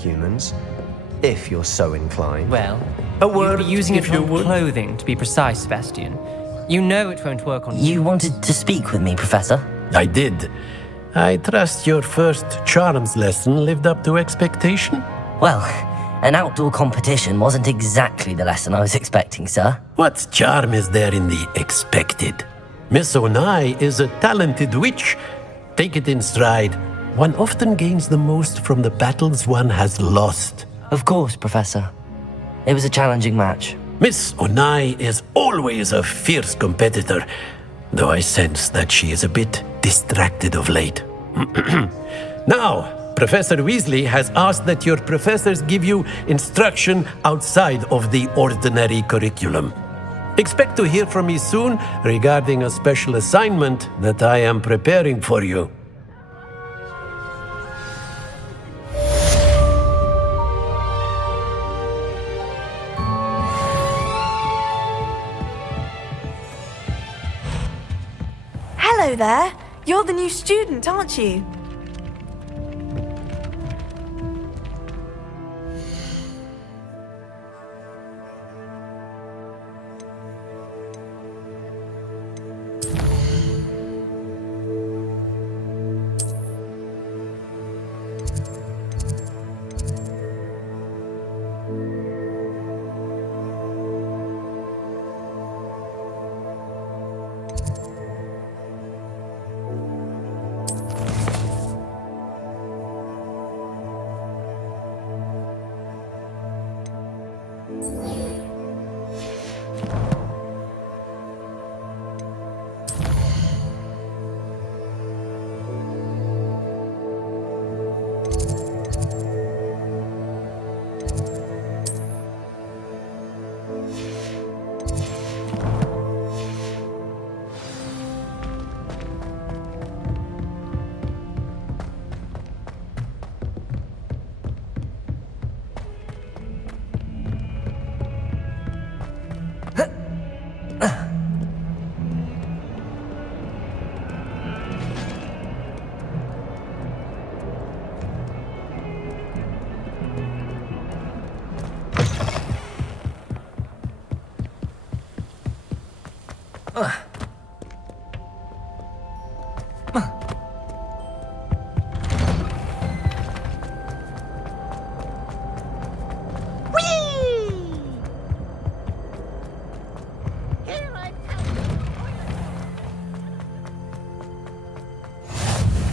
humans, if you're so inclined. Well, A word, you'd be using if it you on would. clothing, to be precise, Sebastian. You know it won't work on You wanted to speak with me, Professor? I did. I trust your first charms lesson lived up to expectation? Well, an outdoor competition wasn't exactly the lesson I was expecting, sir. What charm is there in the expected? Miss Onai is a talented witch. Take it in stride. One often gains the most from the battles one has lost. Of course, Professor. It was a challenging match. Miss Onai is always a fierce competitor, though I sense that she is a bit distracted of late. Now, Professor Weasley has asked that your professors give you instruction outside of the ordinary curriculum. Expect to hear from me soon regarding a special assignment that I am preparing for you. Hello there. You're the new student, aren't you?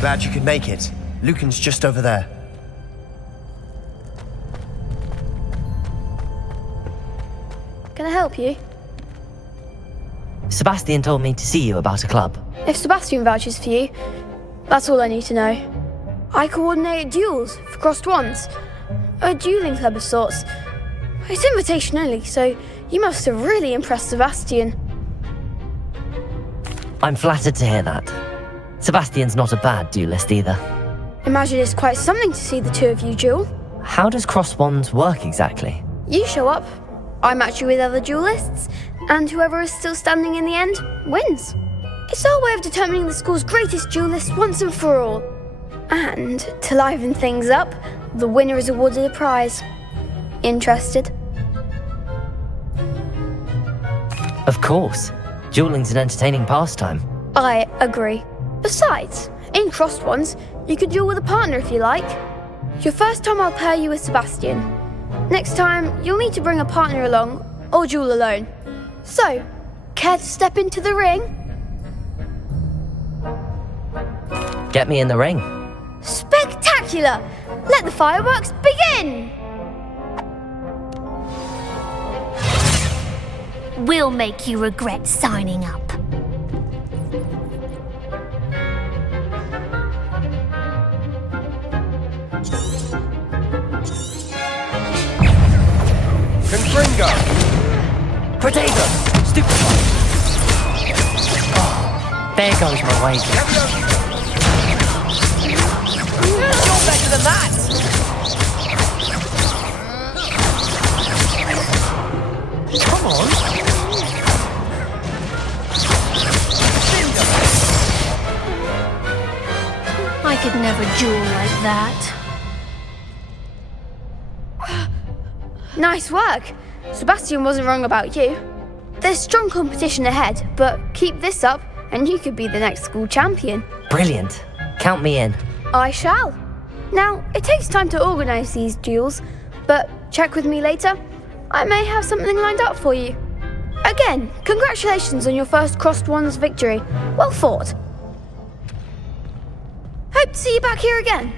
Glad you could make it. Lucan's just over there. Can I help you? Sebastian told me to see you about a club. If Sebastian vouches for you, that's all I need to know. I coordinate duels for crossed wands. A dueling club of sorts. It's invitation only, so you must have really impressed Sebastian. I'm flattered to hear that. Sebastian's not a bad duelist either. Imagine it's quite something to see the two of you duel. How does cross wands work exactly? You show up, I match you with other duelists, and whoever is still standing in the end wins. It's our way of determining the school's greatest duelist once and for all. And to liven things up, the winner is awarded a prize. Interested? Of course. Dueling's an entertaining pastime. I agree. Besides, in crossed ones, you could duel with a partner if you like. Your first time I'll pair you with Sebastian. Next time, you'll need to bring a partner along, or duel alone. So, care to step into the ring? Get me in the ring. Spectacular! Let the fireworks begin! We'll make you regret signing up. Confringo! Protego! Stupid one! Oh, there goes my wager. You're better than that! Come on! I could never duel like that. Nice work. Sebastian wasn't wrong about you. There's strong competition ahead, but keep this up and you could be the next school champion. Brilliant. Count me in. I shall. Now, it takes time to organise these duels, but check with me later. I may have something lined up for you. Again, congratulations on your first Crossed Wands victory. Well fought. Hope to see you back here again.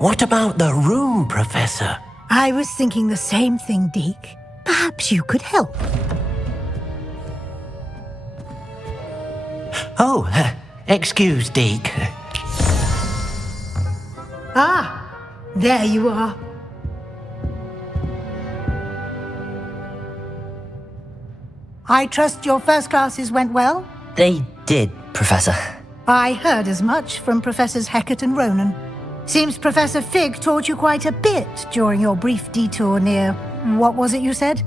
What about the room, Professor? I was thinking the same thing, Deke. Perhaps you could help. Oh, excuse, Deke. Ah, there you are. I trust your first classes went well? They did, Professor. I heard as much from Professors Hecat and Ronan. Seems Professor Fig taught you quite a bit during your brief detour near... what was it you said?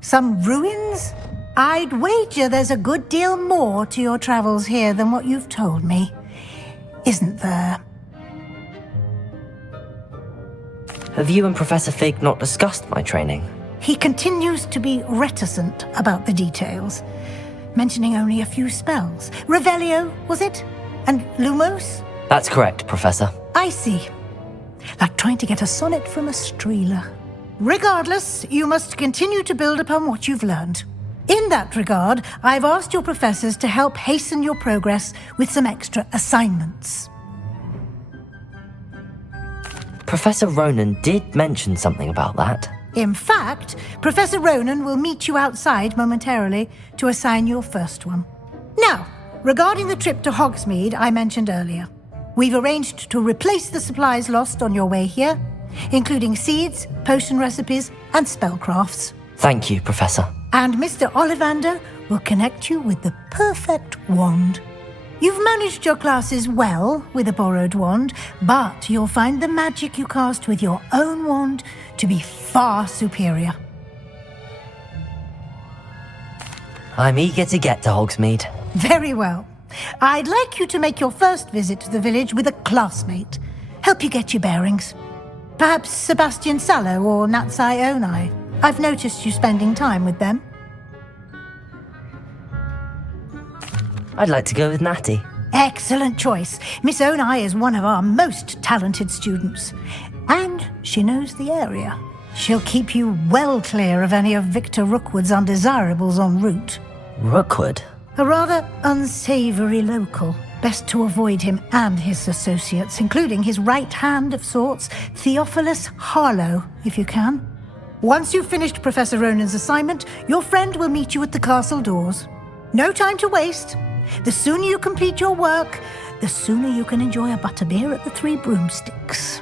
Some ruins? I'd wager there's a good deal more to your travels here than what you've told me. Isn't there? Have you and Professor Fig not discussed my training? He continues to be reticent about the details, mentioning only a few spells. Revelio, was it? And Lumos? That's correct, Professor. I see. Like trying to get a sonnet from a streeler. Regardless, you must continue to build upon what you've learned. In that regard, I've asked your professors to help hasten your progress with some extra assignments. Professor Ronan did mention something about that. In fact, Professor Ronan will meet you outside momentarily to assign your first one. Now, regarding the trip to Hogsmeade I mentioned earlier, we've arranged to replace the supplies lost on your way here, including seeds, potion recipes, and spellcrafts. Thank you, Professor. And Mr. Ollivander will connect you with the perfect wand. You've managed your classes well with a borrowed wand, but you'll find the magic you cast with your own wand to be far superior. I'm eager to get to Hogsmeade. Very well. I'd like you to make your first visit to the village with a classmate. Help you get your bearings. Perhaps Sebastian Sallow or Natsai Onai. I've noticed you spending time with them. I'd like to go with Natty. Excellent choice. Miss Onai is one of our most talented students. And she knows the area. She'll keep you well clear of any of Victor Rookwood's undesirables en route. Rookwood? A rather unsavory local. Best to avoid him and his associates, including his right hand of sorts, Theophilus Harlow, if you can. Once you've finished Professor Ronan's assignment, your friend will meet you at the castle doors. No time to waste. The sooner you complete your work, the sooner you can enjoy a butterbeer at the Three Broomsticks.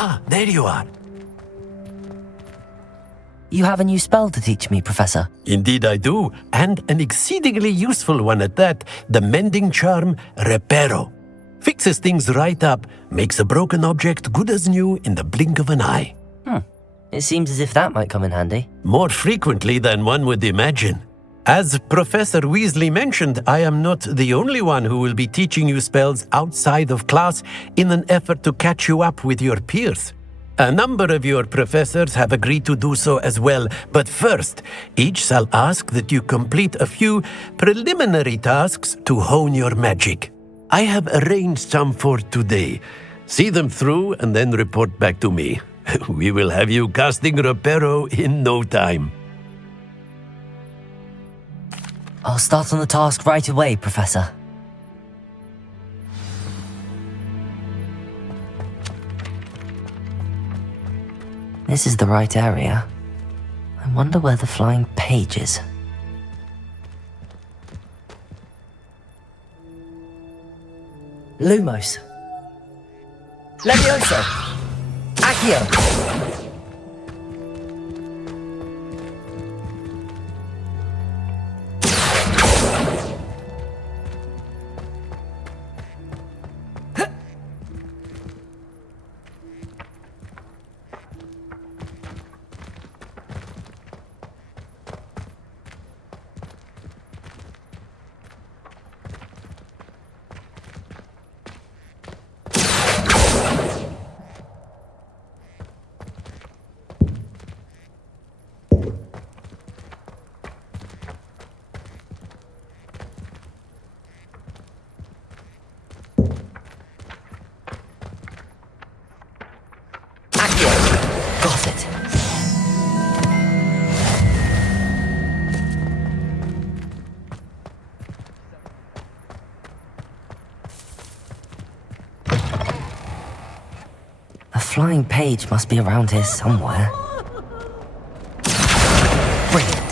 Ah, there you are. You have a new spell to teach me, Professor. Indeed I do, and an exceedingly useful one at that, the mending charm Reparo. Fixes things right up, makes a broken object good as new in the blink of an eye. It seems as if that might come in handy. More frequently than one would imagine. As Professor Weasley mentioned, I am not the only one who will be teaching you spells outside of class in an effort to catch you up with your peers. A number of your professors have agreed to do so as well, but first, each shall ask that you complete a few preliminary tasks to hone your magic. I have arranged some for today. See them through and then report back to me. We will have you casting Reparo in no time. I'll start on the task right away, Professor. This is the right area. I wonder where the flying page is. Lumos. Levioso. Accio. Got it. A flying page must be around here somewhere. Brilliant.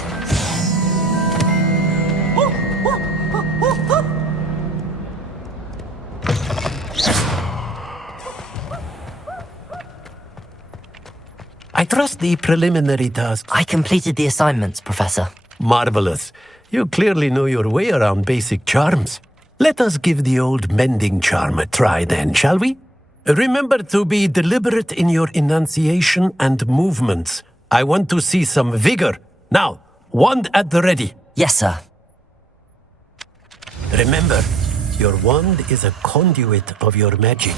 I trust the preliminary tasks. I completed the assignments, Professor. Marvelous. You clearly know your way around basic charms. Let us give the old mending charm a try then, shall we? Remember to be deliberate in your enunciation and movements. I want to see some vigor. Now, wand at the ready. Yes, sir. Remember, your wand is a conduit of your magic.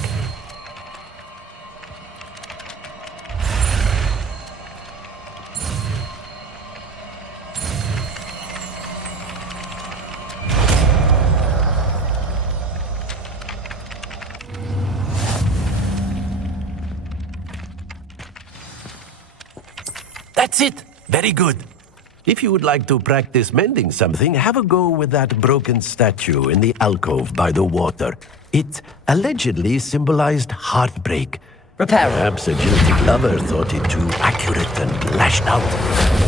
That's it! Very good. If you would like to practice mending something, have a go with that broken statue in the alcove by the water. It allegedly symbolized heartbreak. Repair. Perhaps a guilty lover thought it too accurate and lashed out.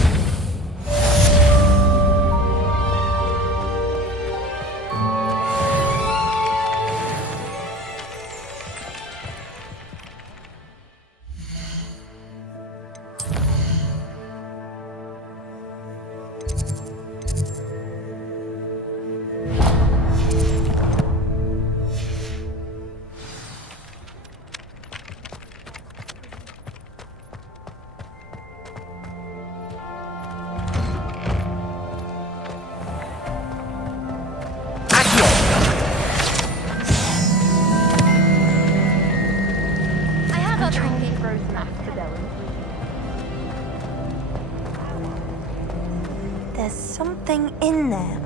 There's something in there.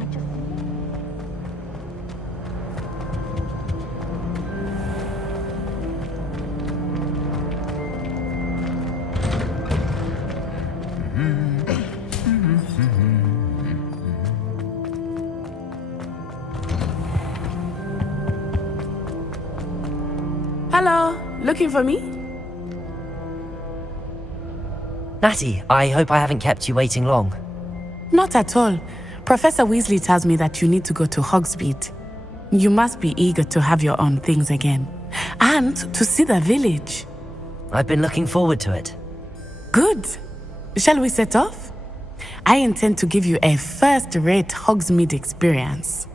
looking for me? Natty, I hope I haven't kept you waiting long. Not at all. Professor Weasley tells me that you need to go to Hogsmeade. You must be eager to have your own things again. And to see the village. I've been looking forward to it. Good. Shall we set off? I intend to give you a first-rate Hogsmeade experience.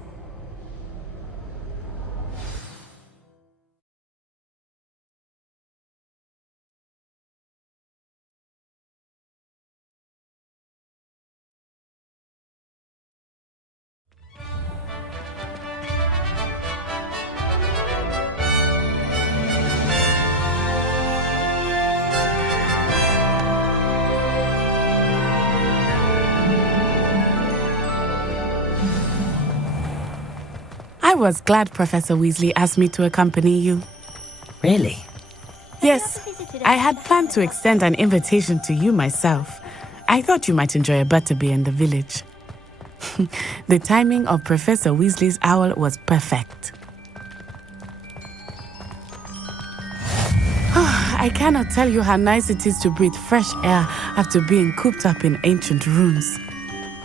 I was glad Professor Weasley asked me to accompany you. Really? Yes, I had planned to extend an invitation to you myself. I thought you might enjoy a butterbeer in the village. The timing of Professor Weasley's owl was perfect. I cannot tell you how nice it is to breathe fresh air after being cooped up in ancient rooms.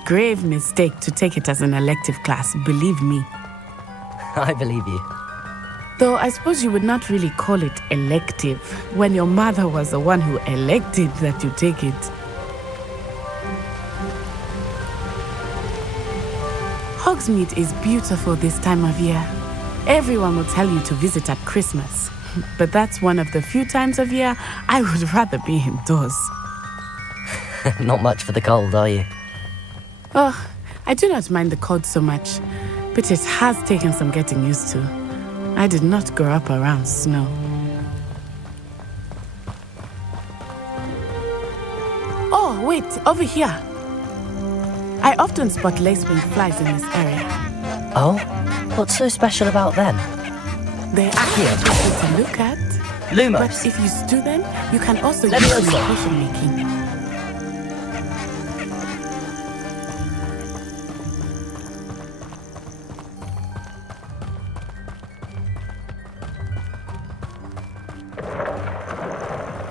Grave mistake to take it as an elective class, believe me. I believe you. Though I suppose you would not really call it elective when your mother was the one who elected that you take it. Hogsmeade is beautiful this time of year. Everyone will tell you to visit at Christmas. But that's one of the few times of year I would rather be indoors. Not much for the cold, are you? Oh, I do not mind the cold so much, but it has taken some getting used to. I did not grow up around snow. Oh, wait, over here. I often spot lacewing flies in this area. Oh? What's so special about them? They are beautiful to look at. Lumos. But if you stew them, you can also Let use me them in also. potion making.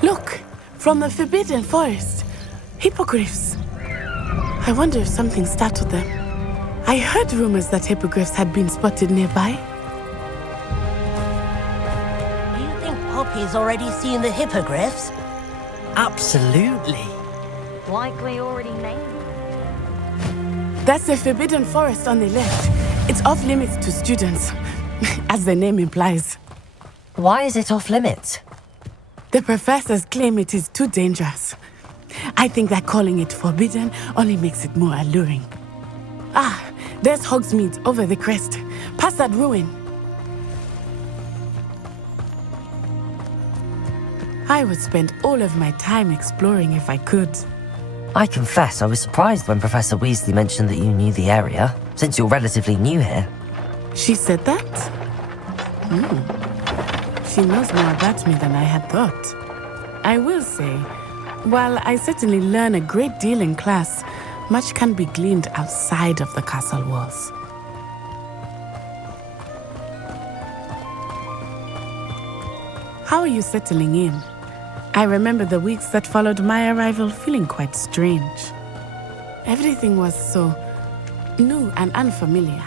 Look, from the Forbidden Forest. Hippogriffs. I wonder if something startled them. I heard rumors that hippogriffs had been spotted nearby. Do you think Poppy's already seen the hippogriffs? Absolutely. Likely already named. That's the Forbidden Forest on the left. It's off limits to students, as the name implies. Why is it off limits? The professors claim it is too dangerous. I think that calling it forbidden only makes it more alluring. Ah, there's Hogsmeade over the crest, past that ruin. I would spend all of my time exploring if I could. I confess I was surprised when Professor Weasley mentioned that you knew the area, since you're relatively new here. She said that? She knows more about me than I had thought. I will say, while I certainly learn a great deal in class, much can be gleaned outside of the castle walls. How are you settling in? I remember the weeks that followed my arrival feeling quite strange. Everything was so new and unfamiliar.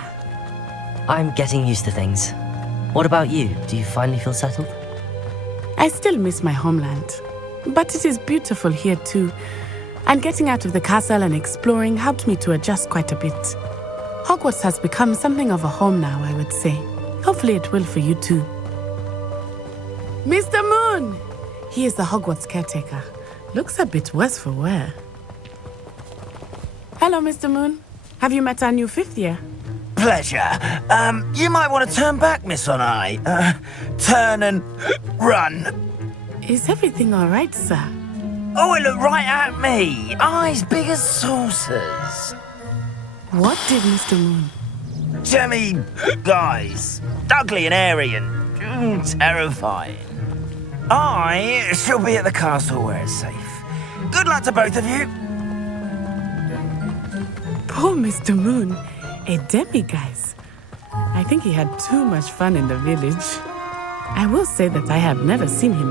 I'm getting used to things. What about you? Do you finally feel settled? I still miss my homeland, but it is beautiful here too. And getting out of the castle and exploring helped me to adjust quite a bit. Hogwarts has become something of a home now, I would say. Hopefully it will for you too. Mr. Moon! He is the Hogwarts caretaker. Looks a bit worse for wear. Hello, Mr. Moon. Have you met our new fifth year? Pleasure. You might want to turn back, Miss Onai. Turn and run. Is everything all right, sir? Oh, it looked right at me. Eyes big as saucers. What did Mr. Moon? Jemmy guys. Ugly and airy and terrifying. I shall be at the castle where it's safe. Good luck to both of you. Poor Mr. Moon. A demiguise. I think he had too much fun in the village. I will say that I have never seen him